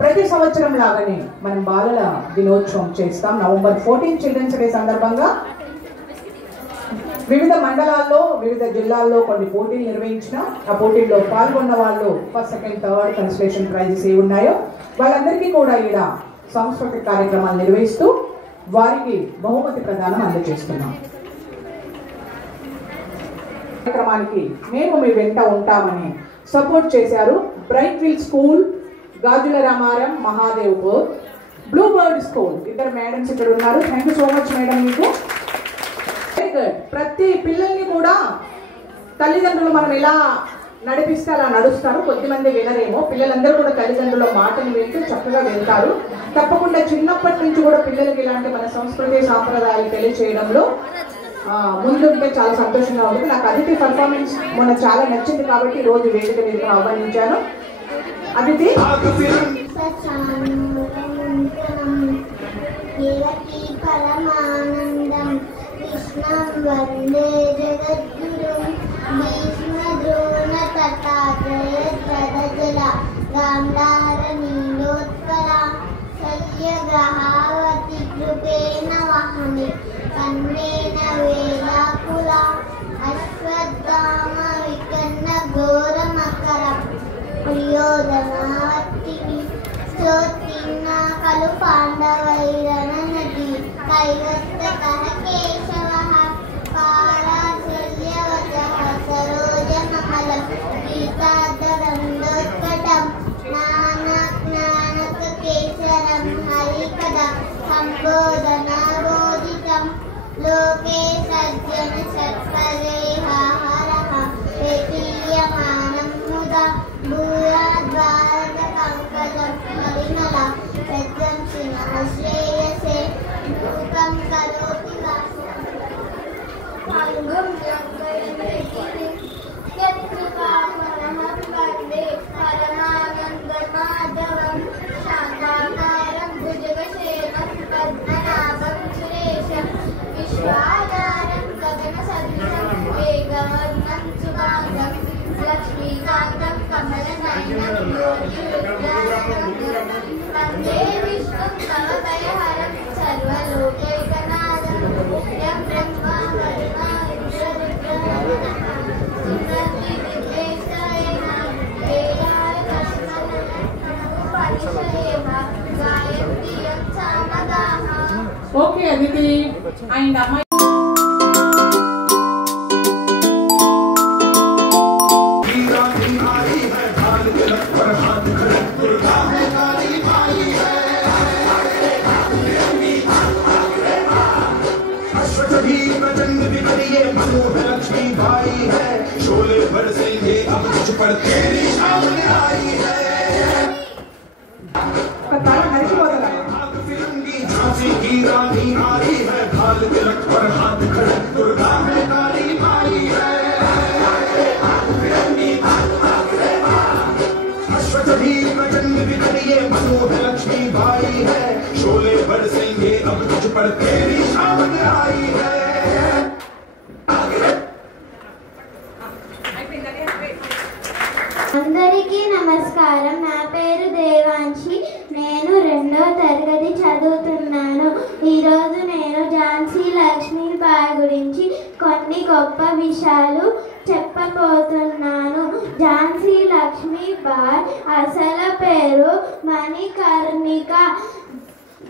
ప్రతి సంవత్సరం లాగానే మనం బాలల దినోత్సవం చేస్తాం. నవంబర్ 14 చిల్డ్రన్స్ డే సందర్భంగా వివిధ మండలాల్లో వివిధ జిల్లాల్లో కొన్ని పోటీలు నిర్వహించిన ఆ పోటీల్లో పాల్గొన్న వాళ్ళు first second third consolation prizes ఏ ఉన్నాయో వాళ్ళందరికీ కూడా ఈడ సాంస్కృతిక కార్యక్రమాలు నిర్వహిస్తూ వారికి బహుమతి ప్రదానం అందజేస్తున్నాం. కార్యక్రమానికి మేము మీ వెంట ఉంటామని సపోర్ట్ చేశారు bright field school, Gajula Ramaram, Mahadevpur, blue bird school. ఇద్దరు మేడమ్స్ ఇక్కడ ఉన్నారు. Thank you so much madam. మీకు ప్రతి పిల్లల్ని కూడా తల్లిదండ్రులు మనం ఎలా నడిపిస్తే అలా నడుస్తారు. కొద్దిమంది వినరేమో. పిల్లలందరూ కూడా తల్లిదండ్రుల మాటలు వింటూ చక్కగా వెళ్తారు. తప్పకుండా చిన్నప్పటి నుంచి కూడా పిల్లలకి ఇలాంటి మన సంస్కృతి సాంప్రదాయాలు తెలియచేయడంలో ముందుంటే చాలా సంతోషంగా ఉంటుంది. నాకు అదితి పర్ఫార్మెన్స్ మొన్న చాలా నచ్చింది కాబట్టి ఈరోజు వేదిక మీదకి ఆహ్వానించాను. అదితి కృష్ణం వందే జగద్గురుం భీష్మద్రోణ తటాజల గాంధార నీలోత్పల సత్యగ్రహావతి కృపేణ వహమి కన్నేన వేలాకుల అశ్వత్థామ వికన్న ఘోర మకర ప్రియోధనావర్తిని స్తోత్రిన్న కలు పాండవైరణ నది కైవత్త కేశవః పారాశల్యవతః సరోజమహలం గీతాదరండోత్కటం నానాజ్ఞానక కేసరం హరికదా సంబోధనాబోధితం లోకే సజ్జన సత్పరేహరః ప్రతీయమానం ముదా భూయాద్వారద పంకజం పరిమళ ప్రజంసిన శ్రేయసే భూతం కరోతి వాసుంగం యత్కృపామహం వందే పరమానందమాధవం శాంతాకారం భుజగశేనం పద్మనాభం సురేశం విశ్వాధారం గగన సదృశం వేగవర్ణం సుభాగం లక్ష్మీకాంతం కమలనయనం వందే విష్ణుం భవభయహరం సర్వలోకైకనాథం యం బ్రహ్మా వరుణా ఇంద్రరుద్రమరుణః సుమతి విఘ్నేశ్వరేణ వేదాయ పరిచయేమ గాయంతి యం సామగాః. ఓకే అదితి అండ్ అమ్మాయి लक्ष्मी भाई है शोले बरसेंगे अब तुझ पर तेरी शान आई है फिरंगी झांसी की रानी आई है भाल तिलक पर हाथ खड़े दुर्गा है काली माई है अश्वत्थ भीम जन्म विकरिए मनोह लक्ष्मी भाई है शोले बरसेंगे अब तुझ पर तेरी शान आई है. అందరికీ నమస్కారం. నా పేరు దేవాంశి. నేను 2వ తరగతి చదువుతున్నాను. ఈరోజు నేను ఝాన్సీ లక్ష్మీబాయి గురించి కొన్ని గొప్ప విషయాలు చెప్పబోతున్నాను. ఝాన్సీ లక్ష్మీబాయి అసలు పేరు మణికర్ణిక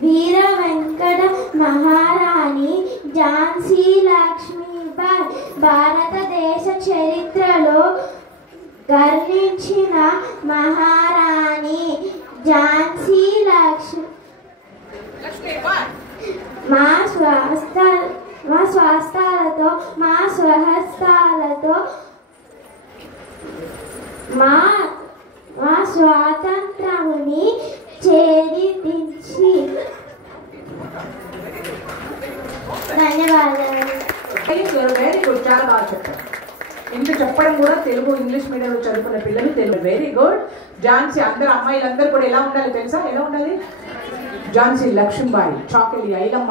వీర వెంకట మహారాణి. ఝాన్సీ లక్ష్మీబాయి భారతదేశ చరిత్రలో గర్వించిన మహారాణి. ఝాన్సీ లక్ష్మీబాయి మా స్వహస్తాలతో మా స్వాతంత్రముని చేదించి. ధన్యవాదాలు. Very good. చాలా బాగా చెప్పారు. ఇంత చెప్పడం కూడా తెలుగు ఇంగ్లీష్ మీడియంలో చదువుకున్న పిల్లలు తెలుగు. Very good. ఝాన్సీ అందరు అమ్మాయిలందరూ కూడా ఎలా ఉండాలి తెలుసా? ఎలా ఉండాలి? ఝాన్సీ లక్ష్మీబాయి, చాకలి ఐలమ్మ,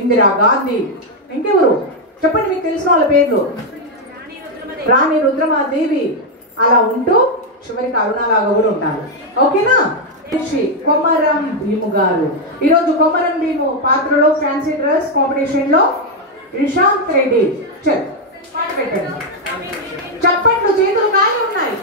ఇందిరా గాంధీ, ఇంకెవరు చెప్పండి మీకు తెలిసిన వాళ్ళ పేర్లు? రాణి రుద్రమాదేవి. అలా ఉంటూ చివరికి అరుణాలాగా కూడా ఉంటారు. ఓకేనా? కొమరం భీము గారు ఈరోజు కొమరం భీము పాత్రలో ఫ్యాన్సీ డ్రెస్ కాంపిటీషన్ లో రిషాంత్ రెడ్డి పెట్టండి. చప్పట్లు, చేతులు కాలి ఉన్నాయి.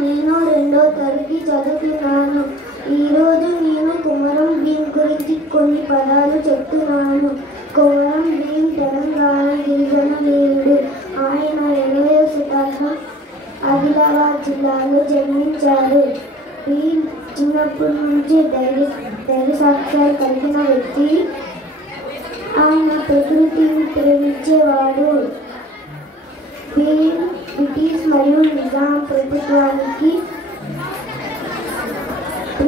నేను 2వ తరగతి చదువుతున్నాను. ఈరోజు నేను కొమరం భీం గురించి కొన్ని పదాలు చెప్తున్నాను. కొమరం భీం తెలంగాణ గిరిజన వీరుడు. ఆయన 20వ శతాబ్దం ఆదిలాబాద్ జిల్లాలో జన్మించారు. భీం చిన్నప్పటి నుంచి ధైర్య సాక్ష్యాలు కలిగిన వ్యక్తి. ఆయన ప్రకృతిని ప్రేమించేవాడు. భీం బ్రిటిష్ మరియు నిజాం ప్రభుత్వానికి ఈ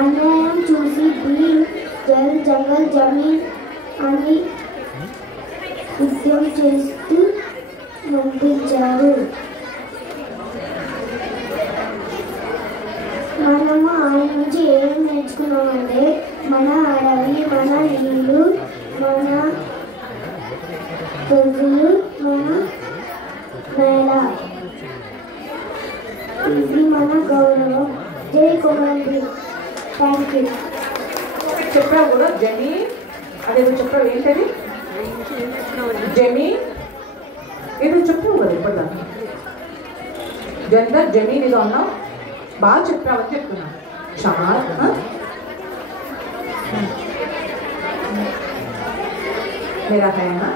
అన్యాయం చూసి భీం జంగల్ జమీన్ అని ఉద్యమం చేస్తూ పంపించారు. మనము ఆయన నుంచి ఏం నేర్చుకున్నామంటే మన అడవి, మన నీళ్ళు, మన ప్రజలు, మన నేల, ఇది మన గౌరవం. జై కొమరం భీం. Thank you. చెప్పావు కూడా జమీ, అదేదో చెప్పావు, ఏంటది జమీ, ఏదో చెప్పావు కదా ఇప్పటిదాకా. జంగల్ జమీన్ ఏదో అన్నావు, బాగా చెప్పావని చెప్తున్నా. చాలా मेरा है ना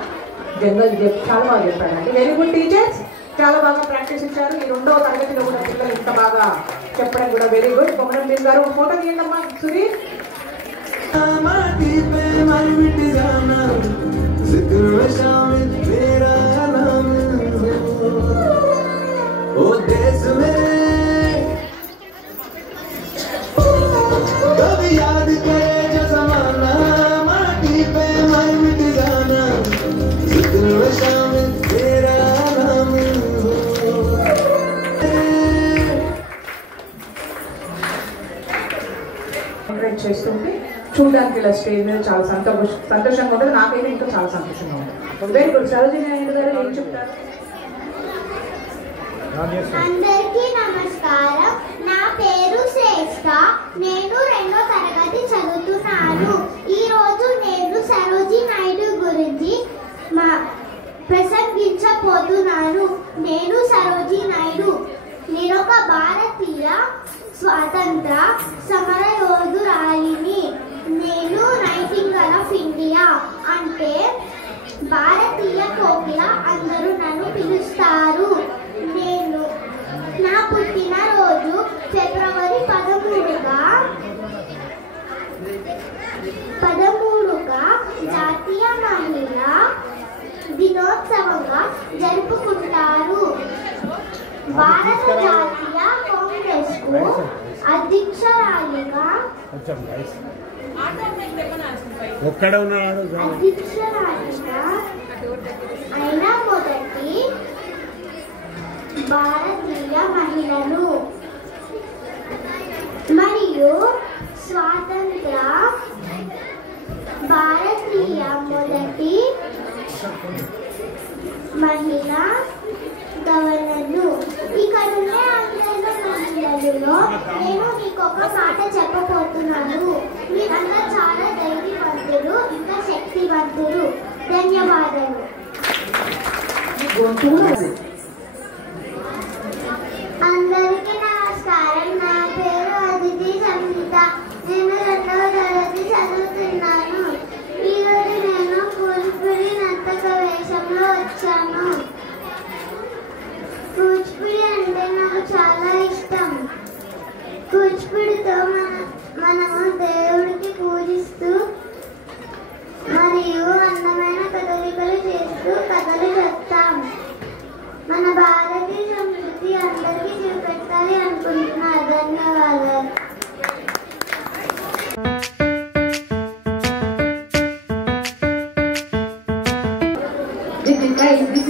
జనరల్ చాలా బాగా చెప్పారండి. వెరీ గుడ్ టీచర్స్, చాలా బాగా ప్రాక్టీస్ ఇచ్చారు. ఈ 2వ తరగతిలో కూడా పిల్లలు ఇంత బాగా చెప్పడం కూడా వెరీ గుడ్. కొమరం భీం గారు ఫోటో తీయండమ్మా. సుధీర్ చేస్తుంటే చూడడానికి ఇలా స్టేజ్ మీద చాలా సంతోషంగా ఉంటుంది. నాకైతే ఇంకా చాలా సంతోషంగా ఉంటుంది. Very good. సరోజిని నాయుడు గారు ఏం చెప్తారు? అందరికీ నమస్కారం. నా పేరు శ్రేష్ఠ. నేను 2వ తరగతి చదువుతున్నాను. ఈ రోజు నేను సరోజిని నాయుడు గురించి ప్రసంగించబోతున్నాను. నేను సరోజిని నాయుడు. నేను ఒక భారతీయ స్వాతంత్ర సమర యోధురాలిని. నేను నైటింగేల్ ఆఫ్ ఇండియా అంటే భారతీయ కోకిల అందరూ నన్ను పిలుస్తారు. నేను నా పుట్టినరోజు ఫిబ్రవరి 13గా జాతీయ మహిళా దినోత్సవంగా జరుపుకుంటారు. భారత జాతీయ కాంగ్రెస్ కు అధ్యక్షురాలిగా అయిన మొదటి భారతీయ మహిళను మరియు స్వాతంత్ర భారతీయ మొదటి మహిళా గవర్నర్ను. ఇక్కడ ఉన్న మహిళలలో నేను మీకు ఒక మాట చెప్పబోతున్నాను. మీరంతా చాలా ధైర్యవంతులు, ఇంకా శక్తివంతులు. ధన్యవాదాలు. అందరికీ నమస్కారం. నా పేరు అదితి సంహిత. నేను 2వ తరగతి చదువుతున్నాను. ఈరోజు నేను కూచిపూడి నర్తక వేషంలో వచ్చాను. కూచిపూడి అంటే నాకు చాలా ఇష్టం. కూచిపూడితో మనము దేవుడికి పూజిస్తూ మరియు అందమైన కదలికలు చేస్తూ కథలు చెప్తాం. మన భారతీయ సంస్కృతి అందరికీ చూపెట్టాలి అనుకుంటున్నారు. ధన్యవాదాలు. Thank you.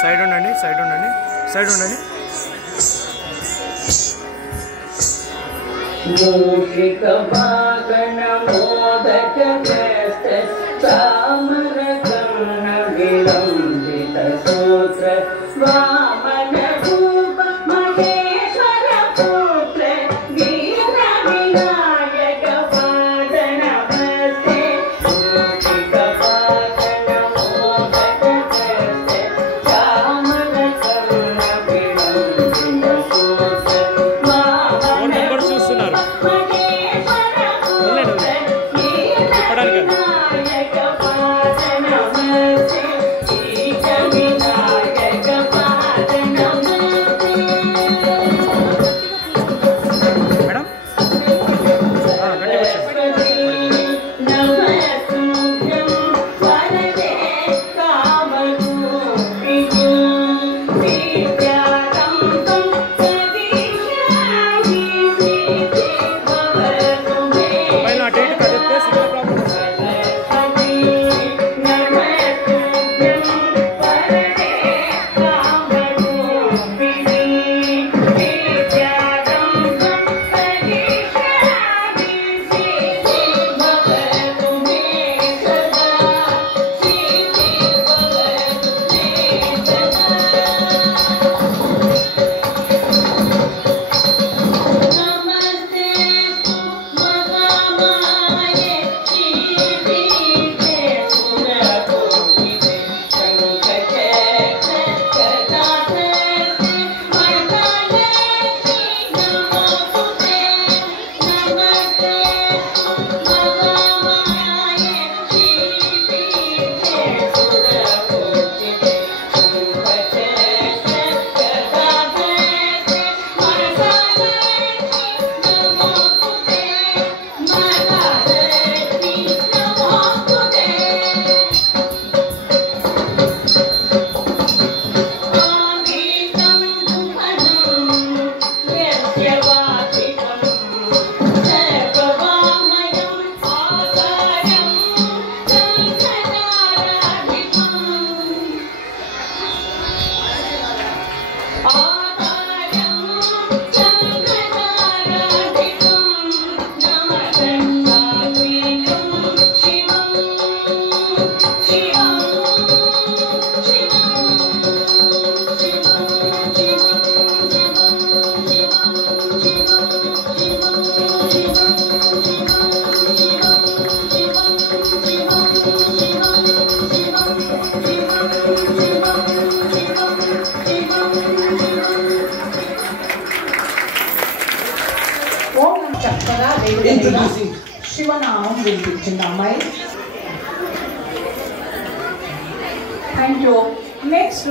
సైడ్ ఉండండి, సైడ్ ఉండండి, సైడ్ ఉండండి. మూషిక వాగన మోదక చామర కర్ణ విలంబిత సూత్ర వామన రూప మహేశ్వర పుత్ర వీర వినాయక వాదన హస్తే మూషిక వాగన మోదక చామర కర్ణ విలంబిత సూత్ర వామన చూస్తున్నారు చక్కగా దేవుడి శివనామం వినిపించింది అమ్మాయి. Thank you. నెక్స్ట్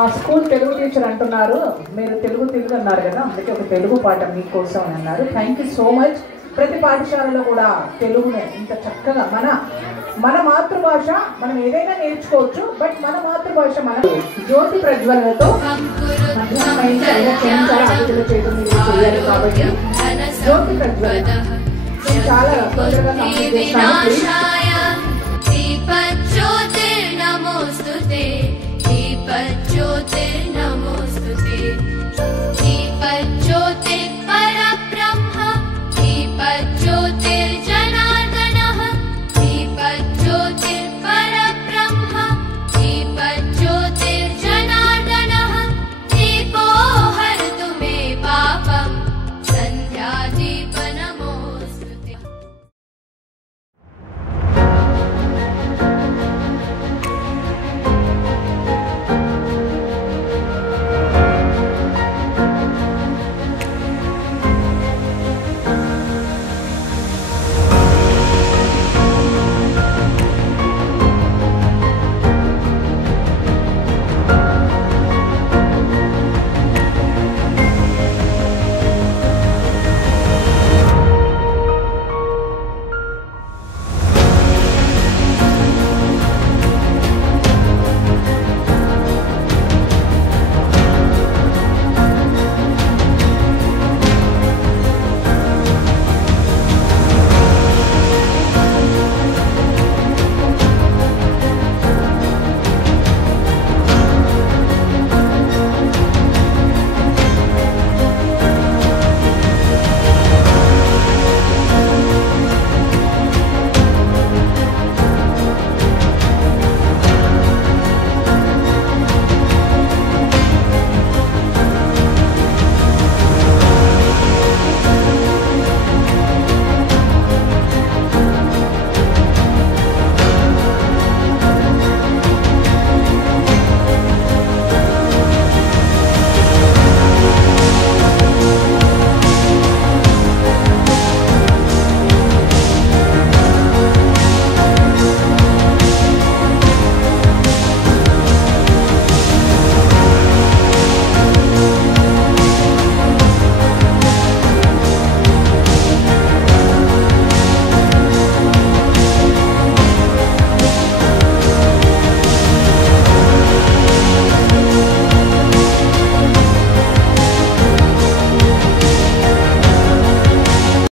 ఆ స్కూల్ తెలుగు టీచర్ అంటున్నారు, మీరు తెలుగు అన్నారు కదా, అందుకే ఒక తెలుగు పాట మీకోసం అని అన్నారు. Thank you so much. ప్రతి పాఠశాలలో కూడా తెలుగును ఇంత చక్కగా మన మాతృభాష మనం ఏదైనా నేర్చుకోవచ్చు, బట్ మన మాతృభాష మన జ్యోతి ప్రజ్వలనతో మధ్యాహ్నం చేయించాలి, అతిథుల చేతుల మీద చేయాలి. కాబట్టి జ్యోతి ప్రజ్వలన చాలా తొందరగా కంప్లీట్ చేస్తాను. ज्योतिर्नमोस्तुते